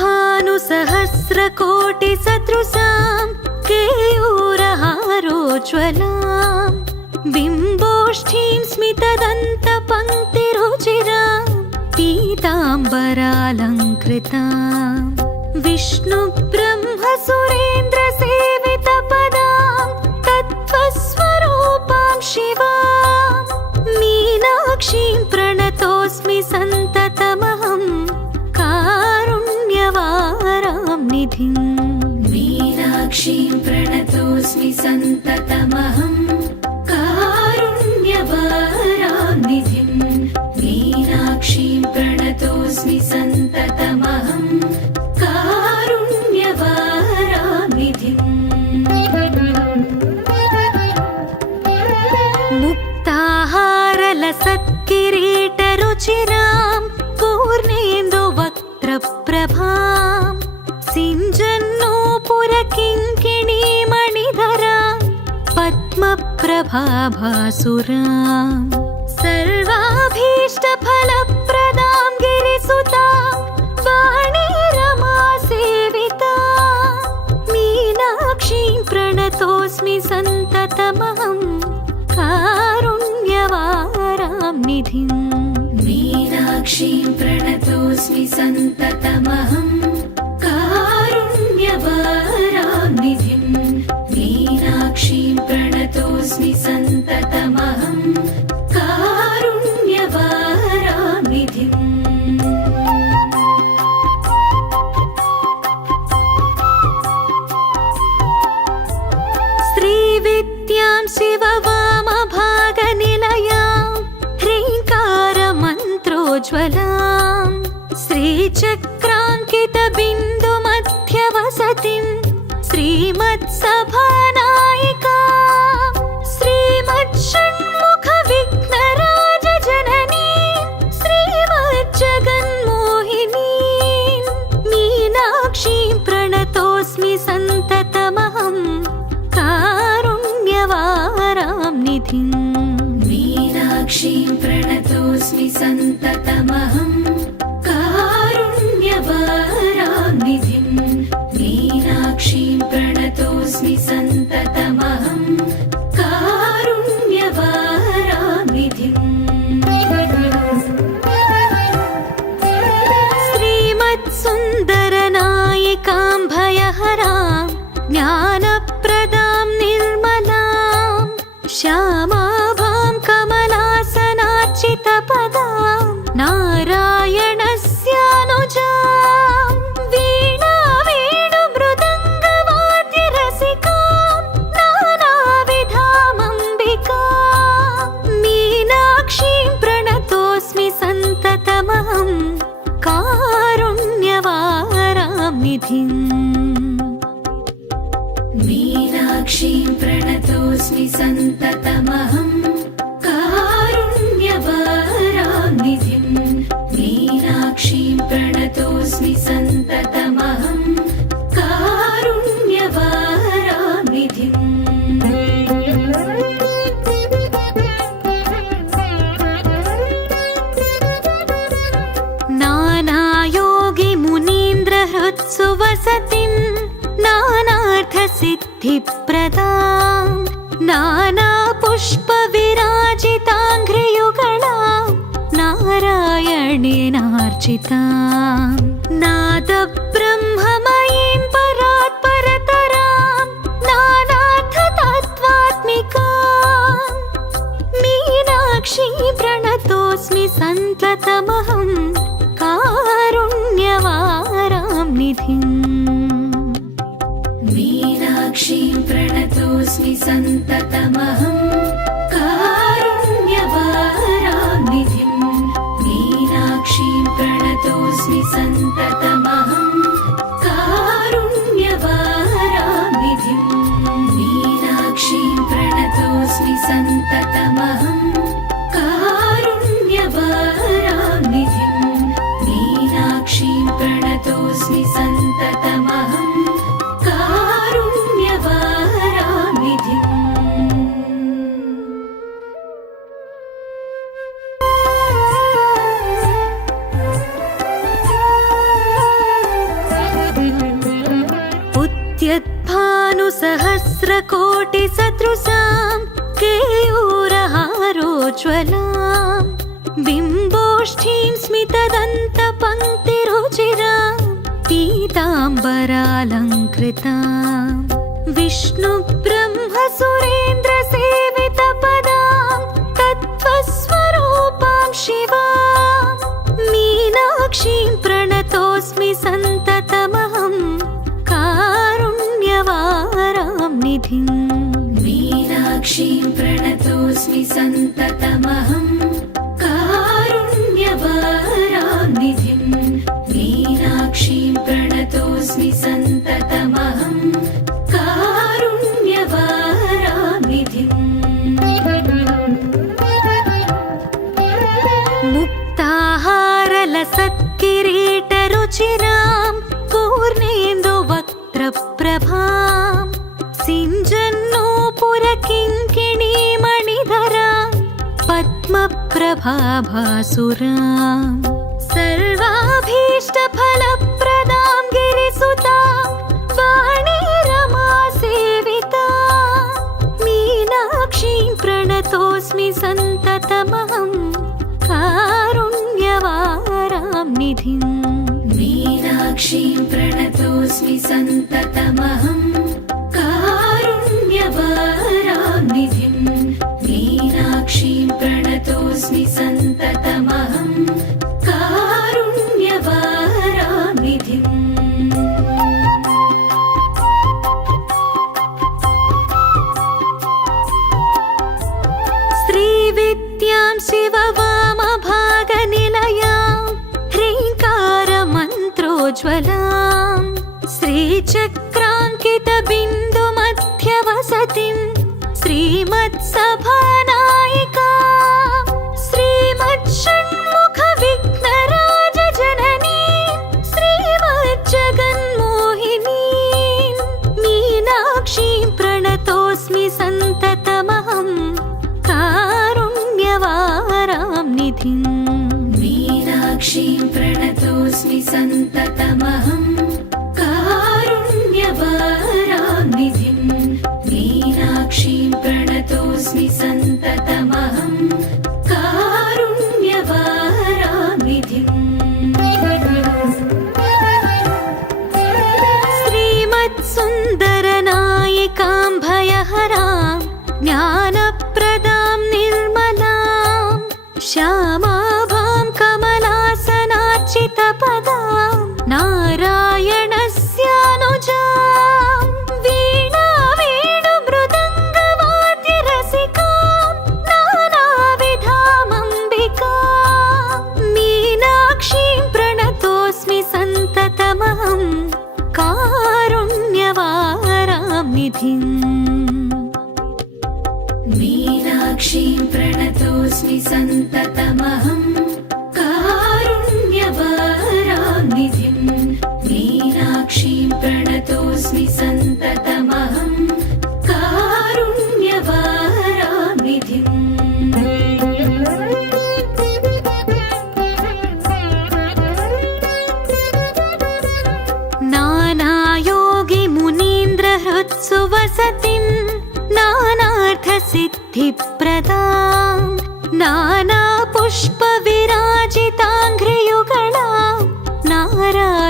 भानुसहस्रकोटिसदृशां केयूरहारोज्ज्वलां बिम्बोष्ठीं स्मितदन्तपङ्क्तिरुचिरां पीताम्बरालङ्कृतां विष्णुब्रह्मसुरेन्द्रसेवितपदां तत्त्वस्वरूपां शिवां मीनाक्षीं प्रणतोऽस्मि सन्ततमहं कारुण्यवारां निधिं मीनाक्षीं प्रणतोऽस्मि सन्ततमहं कारुण्यवारां निधिं मीनाक्षीं प्रणतोऽस्मि सन्ततमहं कारुण्यवारां निधिं मुक्ताहारलसत्किरीटरुचिरां पूर्णेन्दुवक्त्रप्रभां सिञ्जन्नूपुरकिङ्किणीमणिधरां पद्मप्रभाभासुरां सर्वाभीष्टफलप्रदां गिरिसुतां वाणीरमासेवितां मीनाक्षीं प्रणतोऽस्मि सन्ततमहं कारुण्यवारां निधिं मीनाक्षीं प्रणतोऽस्मि सन्ततमहं कारुण्यवारां निधिं मीनाक्षीं प्रणतोऽस्मि सन्ततमहं कारुण्यवारां निधिं श्रीविद्यां शिववामभागनिलयां ह्रीङ्कारमन्त्रोज्ज्वलां श्रीचक्राङ्कितबिन्दुमध्यवसतिं श्रीमत्सभानायिकां श्रीमच्छण्मुखविघ्नराजजननीं श्रीमज्जगन्मोहिनीं मीनाक्षीं प्रणतोऽस्मि सन्ततमहं कारुण्यवारां निधिं मीनाक्षीं प्रणतोऽस्मि सन्ततमहं कारुण्यवारां निधिं मीनाक्षीं प्रणतोऽस्मि सन्ततमहं कारुण्यवारां निधिं श्रीमत्सुन्दरनायिकां भयहरां ज्ञानप्रदां निर्मलां श्यामाभां कमलासनार्चितपदां नारायणस्यानुजां वीणावेणुमृदङ्गवाद्यरसिकां नानाविधामम्बिकां मीनाक्षीं प्रणतोऽस्मि सन्ततमहं कारुण्यवारां निधिं मीनाक्षीं प्रणतोऽस्मि सन्ततमहं कारुण्यवारां निधिं मीनाक्षीं प्रणतोऽस्मि सन्ततमहं कारुण्यवारां निधिं नानायोगिमुनीन्द्रहृत्सु वसतिं नानार्थसिद्धिप्रदां नानापुष्पविराजिताङ्घ्रियुगलां नारायणेनार्चितां नादब्रह्ममयीं परात्परतरां नानार्थतत्त्वात्मिकां मीनाक्षीं प्रणतोऽस्मि सन्ततमहं कारुण्यवारां निधिं मीनाक्षीं प्रणतोऽस्मि सन्ततमहं कारुण्यवारां निधिं मीनाक्षीं प्रणतोऽस्मि सन्ततमहं कारुण्यवारां निधिं मीनाक्षीं प्रणतोऽस्मि सन्ततमहं कारुण्यवारां निधिं मीनाक्षीं प्रणतोऽस्मि सन्ततमहं कारुण्यवारां निधिं भानुसहस्रकोटिसदृशां केयूरहारोज्ज्वलां बिम्बोष्ठीं स्मितदन्तपङ्क्तिरुचिरां पीताम्बरालङ्कृतां विष्णुब्रह्मसुरेन्द्रसेवितपदां तत्त्वस्वरूपां शिवां मीनाक्षीं प्रणतोऽस्मि सन्ततमहं कारुण्यवारां निधिं मीनाक्षीं प्रणतोऽस्मि सन्ततमहं कारुण्यवारां निधिं मीनाक्षीं प्रणतोऽस्मि सन्ततमहं कारुण्यवारां निधिं मुक्ताहारलसत्किरीटरुचिरां पूर्णेन्दुवक्त्रप्रभां सिञ्जन्नूपुरकिङ्किणीमणिधरां पद्मप्रभाभासुरां सर्वाभीष्टफलप्रदां गिरिसुतां वाणीरमासेवितां मीनाक्षीं प्रणतोऽस्मि सन्ततमहं कारुण्यवारां निधिं मीनाक्षीं प्रणतोऽस्मि सन्ततमहं कारुण्यवारां निधिं मीनाक्षीं प्रणतोऽस्मि सन्ततमहं कारुण्यवारां निधिम् श्रीविद्यां शिववामभागनिलयां ह्रीङ्कारमन्त्रोज्ज्वलां श्रीचक्राङ्कितबिन्दुमध्यवसतिं श्रीमत्सभानायिकां श्रीमच्छण्मुखविघ्नराजजननीं श्रीमज्जगन्मोहिनीं मीनाक्षीं प्रणतोऽस्मि सन्ततमहं कारुण्यवारां निधिं मीनाक्षीं प्रणतोऽस्मि सन्ततमहं कारुण्यवारां निधिं मीनाक्षीं प्रणतोऽस्मि सन्ततमहं कारुण्यवारां निधिम् श्रीमत्सुन्दरनायिकां भयहरां ज्ञानप्रदां निर्मलां श्यामाभां कमलासनार्चितपदां नारायणस्यानुजां वीणावेणुमृदङ्गवाद्यरसिकां नानाविधामम्बिकां मीनाक्षीं प्रणतोऽस्मि सन्ततमहं कारुण्यवारां निधिं मीनाक्षीं प्रणतोऽस्मि सन्ततमहं कारुण्यवारां निधिं मीनाक्षीं प्रणतोऽस्मि सन्ततमहं कारुण्यवारां निधिम् नानायोगिमुनीन्द्रहृत्सु वसतिं नानार्थसिद्धिप्रदां नानापुष्पविराजिताङ्घ्रियुगलां नारायणेनार्चितां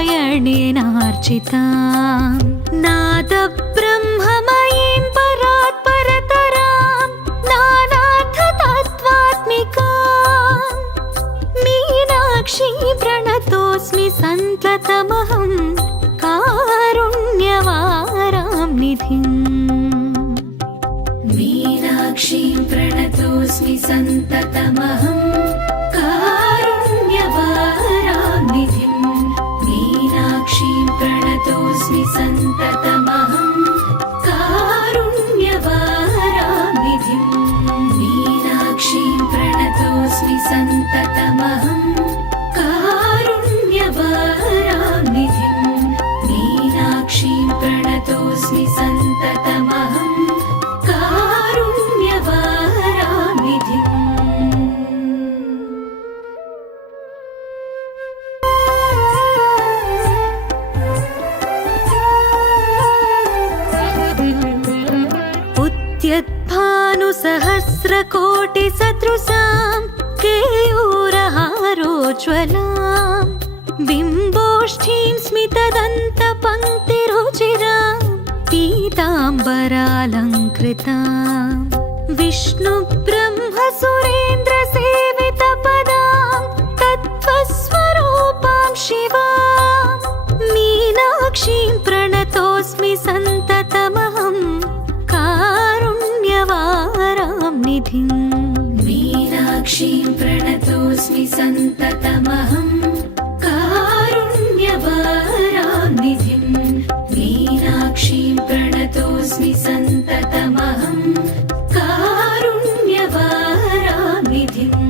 नादब्रह्ममयीं परात्परतरां नानार्थतत्त्वात्मिकां मीनाक्षीं प्रणतोऽस्मि सन्ततमहं कारुण्यवारां निधिं मीनाक्षीं प्रणतोऽस्मि सन्ततमहं कारुण्यवारां निधिं मीनाक्षीं प्रणतोऽस्मि सन्ततमहं कारुण्यवारां निधिं मीनाक्षीं प्रणतोऽस्मि सन्ततमहं कारुण्यवारां निधिं मीनाक्षीं प्रणतोऽस्मि सन्ततमहं कारुण्यवारां निधिम् सहस्रकोटिसदृशां केयूरहारोज्ज्वलां बिम्बोष्ठीं स्मितदन्तपङ्क्तिरुचिरां पीताम्बरालङ्कृतां विष्णुब्रह्मसुरेन्द्रसेवितपदां तत्त्वस्वरूपां शिवां मीनाक्षीं प्रणतोऽस्मि सन्ततमहं कारुण्यवारां निधिम् मीनाक्षीं प्रणतोऽस्मि सन्ततमहं कारुण्यवारां निधिम् मीनाक्षीं प्रणतोऽस्मि सन्ततमहं कारुण्यवारां निधिम्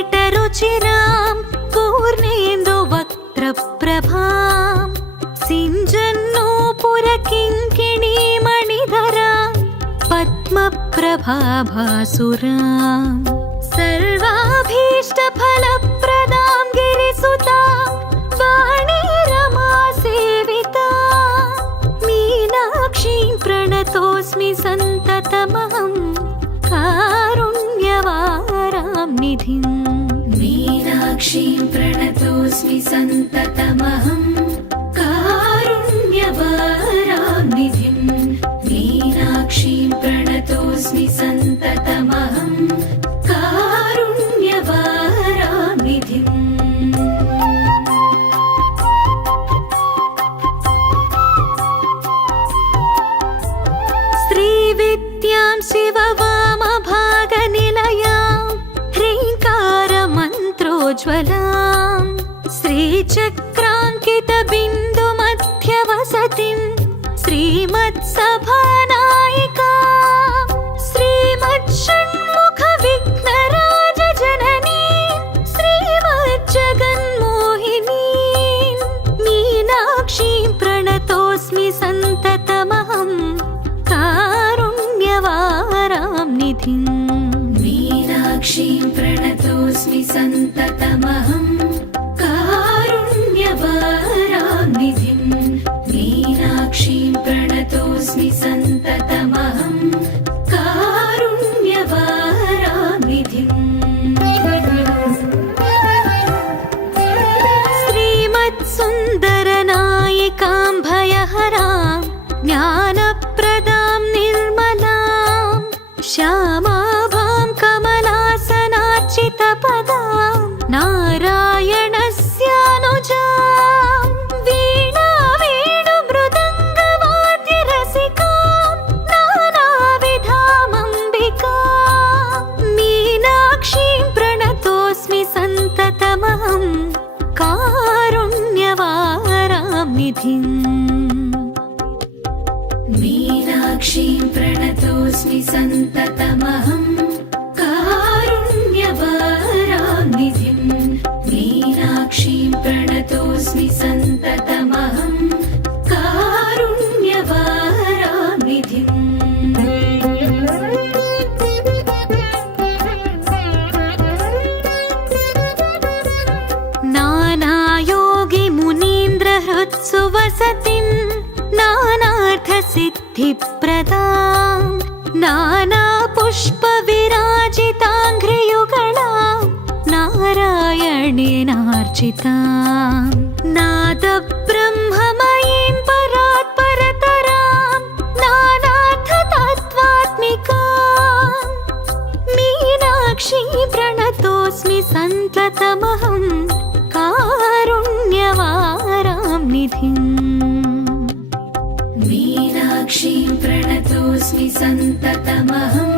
मुक्ताहारलसत्किरीटरुचिरां पूर्णेन्दुवक्त्रप्रभां सिञ्जन्नूपुरकिङ्किणीमणिधरां पद्मप्रभाभासुरां सर्वाभीष्टफलप्रदां गिरिसुतां वाणी रमासेवितां मीनाक्षीं प्रणतोऽस्मि सन्ततमहं कारुण्यवारां निधिम् मीनाक्षीं प्रणतोऽस्मि सन्ततमहं कारुण्यवारां निधिम् मीनाक्षीं प्रणतोऽस्मि सन्ततमहं कारुण्यवारां निधिम् श्रीविद्यां शिववामभागनिलयां ह्रीङ्कारमन्त्रोज्ज्वलां श्रीचक्राङ्कितबिन्दुमध्यवसतिं श्रीमत्सभानायिकां श्रीमच्छण्मुखविघ्नराजजननीं श्रीमज्जगन्मोहिनीं मीनाक्षीं प्रणतोऽस्मि सन्ततमहं कारुण्यवारां निधिम् मीनाक्षीं प्रणतोऽस्मि सन्ततमहं कारुण्यवारां निधिम् मीनाक्षीं प्रणतोऽस्मि सन्ततमहं कारुण्यवारां निधिम् श्रीमत्सुन्दरनायिकां भयहरां ज्ञानप्रदां निर्मलां श्यामाभां कमलासनार्चितपदां नारायणस्यानुजां वीणावेणुमृदङ्गवाद्यरसिकां नानाविधामम्बिकां मीनाक्षीं प्रणतोऽस्मि सन्ततमहं कारुण्यवारां निधिम् मीनाक्षीं प्रणतोऽस्मि सन्ततमहं कारुण्यवारां निधिम् मीनाक्षीं प्रणतोऽस्मि सन्ततमहं कारुण्यवारां निधिम् नानायोगिमुनीन्द्रहृत्सु वसतिं नानार्थसिद्धिप्रदां नानापुष्पविराजिताङ्घ्रियुगळां नारायणेनार्चितां नादब्रह्ममयीं परात्परतरां नानार्थतत्त्वात्मिकां मीनाक्षीं प्रणतोऽस्मि सन्ततमहं कारुण्यवारां निधिम् मीनाक्षीं प्रणतोऽस्मि सन्ततमहं